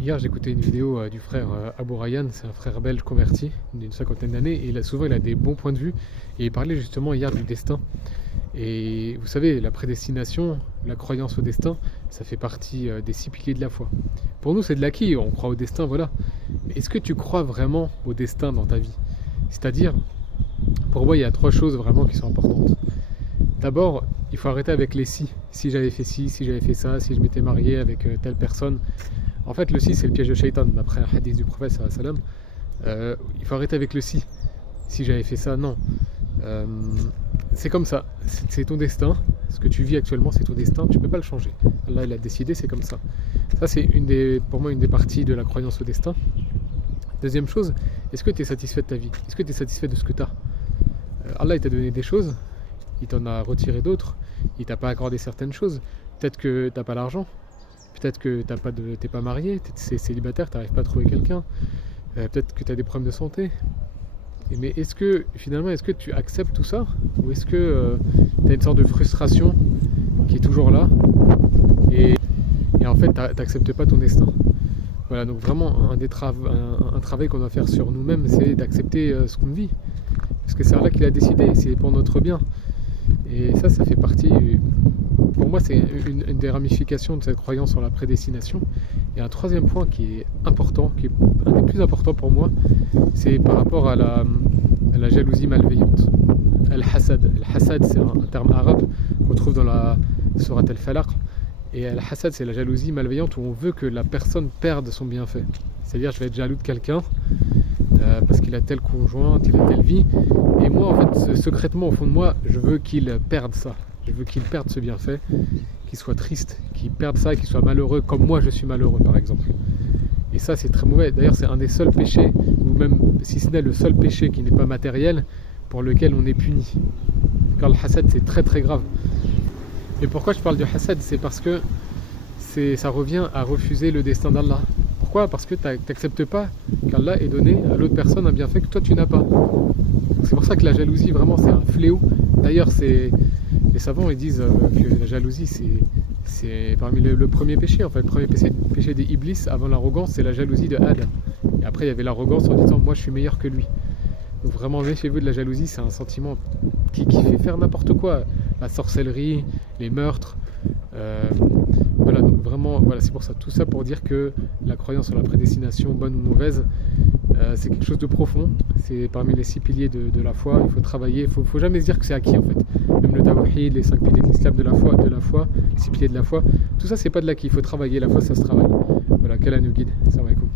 Hier, j'écoutais une vidéo du frère Abou Rayhan, c'est un frère belge converti d'une cinquantaine d'années, et souvent il a des bons points de vue, et il parlait justement hier du destin. Et vous savez, la prédestination, la croyance au destin, ça fait partie des 6 piliers de la foi. Pour nous, c'est de l'acquis, on croit au destin, voilà. Mais est-ce que tu crois vraiment au destin dans ta vie? C'est-à-dire, pour moi, il y a 3 choses vraiment qui sont importantes. D'abord, il faut arrêter avec les si. Si j'avais fait ci, si j'avais fait ça, si je m'étais marié avec telle personne. En fait, le si, c'est le piège de Shaitan, d'après un hadith du prophète, sallam. Il faut arrêter avec le si. Si j'avais fait ça, non. Euh, c'est comme ça. C'est ton destin. Ce que tu vis actuellement, c'est ton destin. Tu ne peux pas le changer. Allah, il a décidé, c'est comme ça. Ça, c'est pour moi une des parties de la croyance au destin. Deuxième chose, est-ce que tu es satisfait de ta vie? Est-ce que tu es satisfait de ce que tu as? Allah, il t'a donné des choses. Il t'en a retiré d'autres. Il t'a pas accordé certaines choses. Peut-être que t'as pas l'argent. Peut-être que t'es pas marié, t'es célibataire, t'arrives pas à trouver quelqu'un. Peut-être que tu as des problèmes de santé. Mais est-ce que tu acceptes tout ça? Ou est-ce que tu as une sorte de frustration qui est toujours là et en fait t'acceptes pas ton destin? Voilà, donc vraiment un travail qu'on doit faire sur nous-mêmes, c'est d'accepter ce qu'on vit. Parce que c'est Allah qui l'a décidé, c'est pour notre bien. Et ça fait partie, pour moi, c'est une des ramifications de cette croyance sur la prédestination. Et un troisième point qui est important, qui est un des plus importants pour moi, c'est par rapport à la jalousie malveillante. Al-Hasad. Al-Hasad, c'est un terme arabe qu'on trouve dans la sourate Al-Falaq. Et Al-Hasad, c'est la jalousie malveillante où on veut que la personne perde son bienfait. C'est-à-dire, je vais être jaloux de quelqu'un parce qu'il a telle conjointe, il a telle vie. Et moi, en fait, secrètement, au fond de moi, je veux qu'il perde ça. Je veux qu'il perde ce bienfait, qu'il soit triste, qu'il perde ça, qu'il soit malheureux comme moi je suis malheureux, par exemple. Et ça, c'est très mauvais. D'ailleurs, c'est un des seuls péchés, ou même si ce n'est le seul péché qui n'est pas matériel, pour lequel on est puni. Car le hasad, c'est très très grave. Et pourquoi je parle du hasad? C'est parce que ça revient à refuser le destin d'Allah. Pourquoi? Parce que tu n'acceptes pas qu'Allah ait donné à l'autre personne un bienfait que toi tu n'as pas. C'est pour ça que la jalousie, vraiment, c'est un fléau. D'ailleurs, les savants ils disent que la jalousie, c'est parmi le premier péché. En fait, le premier péché des Iblis avant l'arrogance, c'est la jalousie de Adam. Et après, il y avait l'arrogance en disant moi je suis meilleur que lui. Donc vraiment, méfiez-vous de la jalousie, c'est un sentiment qui fait faire n'importe quoi. La sorcellerie, les meurtres. Voilà, donc vraiment, voilà, c'est pour ça. Tout ça pour dire que la croyance en la prédestination, bonne ou mauvaise, c'est quelque chose de profond. C'est parmi les 6 piliers de la foi. Il faut travailler. Il faut jamais se dire que c'est acquis en fait. Même le tawhid, les 5 piliers de l'islam de la foi, les 6 piliers de la foi. Tout ça, c'est pas de l'acquis. Il faut travailler. La foi, ça se travaille. Voilà, qu'Allah nous guide. Salam alaikum.